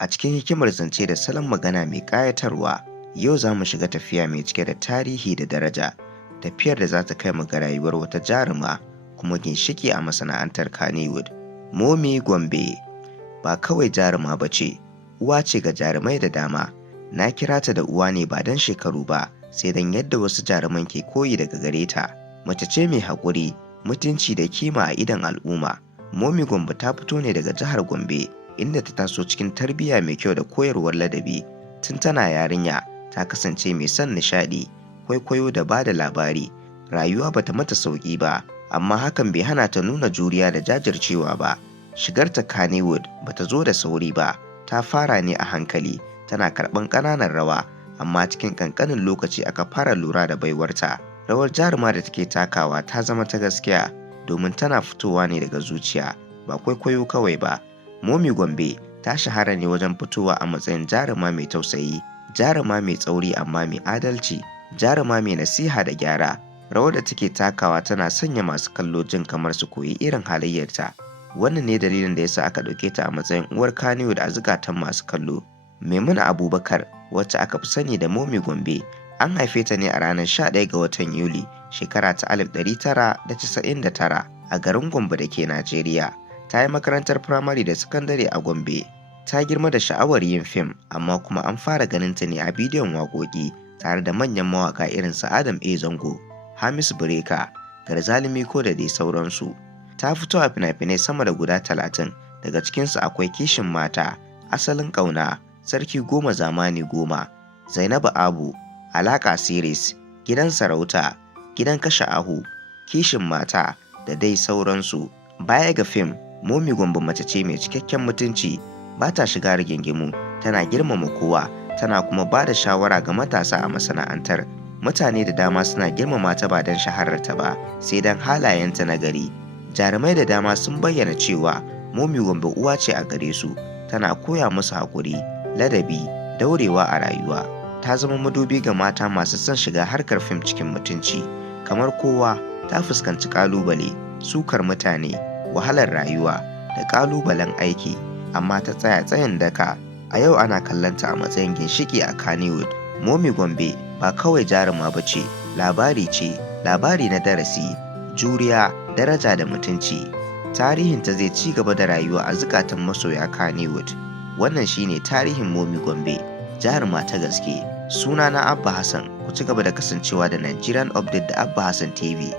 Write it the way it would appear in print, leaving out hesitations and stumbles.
A cikin hikimar zance da salon magana mai ƙayatarwa, yau za mu shiga tafiya mai cike da tarihi da daraja, tafiyar da za ta kai mu ga rayuwar wata jaruma kuma ginshiki a masana'antar Kannywood. Momi Gombe ba kawai jaruma ba ce, uwa ce ga jarumai da dama. Na kira ta da uwa ne ba don shekaru ba, sai don yadda wasu jaruman ke koyi daga gare ta. Mace ce mai haƙuri, mutunci da kima a idon al'umma. Momi Gombe ta fito ne daga jihar Gombe, inda ta taso cikin tarbiyya mai kyau da koyarwar ladabi. Tun tana yarinya ta kasance mai son nishaɗi, kwaikwayo da ba da labari. Rayuwa bata mata sauƙi ba, amma hakan bai hana ta nuna juriya da jajircewa ba. Shigarta Kannywood bata zo da sauri ba, ta fara ne a hankali, tana karɓan ƙananan rawa, amma cikin ƙanƙanin lokaci aka fara lura da baiwarta. Rawar jaruma da take takawa ta zama ta gaskiya, domin tana fitowa ne daga zuciya, ba kwaikwayo kawai ba. Momi Gombe ta shahara ne wajen fitowa a matsayin jaruma mai tausayi, jaruma mai tsauri amma mai adalci, jaruma mai nasiha da gyara. Rawar da take takawa tana sanya masu kallo jin kamar su koyi irin halayyarta. Wannan ne dalilin da yasa aka ɗauke ta a matsayin uwar Kannywood a zukatan masu kallo. Maimuna Abubakar, wacce aka fi sani da Momi Gombe, an haife ta ne a ranar 11 ga watan Yuli, shekara ta 1999 a garin Gombe da ke Najeriya. Ta yi makarantar firamare da sakandare a Gombe. Ta girma da sha'awar yin fim, amma kuma an fara ganin ta ne a bidiyon waƙoƙi tare da manyan mawaƙa irin su Adam A. Zango, Hamisu Breaker, Garzali Miko da dai sauransu. Ta fito a fina-finai sama da guda 30, daga cikinsu akwai Kishin Mata, Asalin Ƙauna, Sarki Goma Zamani Goma, Zainabu Abu, Alaƙa Series, Gidan Sarauta, Gidan Kashe Ahu, Kishin Mata da dai sauransu. Baya ga fim, Momi Gombe mace ce mai cikakken mutunci, ba ta shiga rigingimu, tana girmama kowa, tana kuma ba da shawara ga matasa a masana'antar. Mutane da dama suna girmama ta ba don shahararta ba, sai don halayenta na gari. Jarumai da dama sun bayyana cewa Momi Gombe uwa ce a gare su, tana koya musu haƙuri, ladabi, daurewa a rayuwa. Ta zama madubi ga mata masu son shiga harkar fim cikin mutunci. Kamar kowa, ta fuskanci ƙalubale, sukar mutane, wahalar rayuwa da ƙalubalen aiki, amma ta tsaya tsayin daka. A yau ana kallonta a matsayin ginshiki a Kannywood. Momi Gombe ba kawai jaruma ba ce, labari ce, labari na darasi, juriya, daraja da mutunci. Tarihinta zai ci gaba da rayuwa a zukatan masoya Kannywood. Wannan shine tarihin Momi Gombe, jaruma ta gaske. Sunana Abba Hassan, ku ci gaba da kasancewa da Nigerian Update da Abba Hassan TV.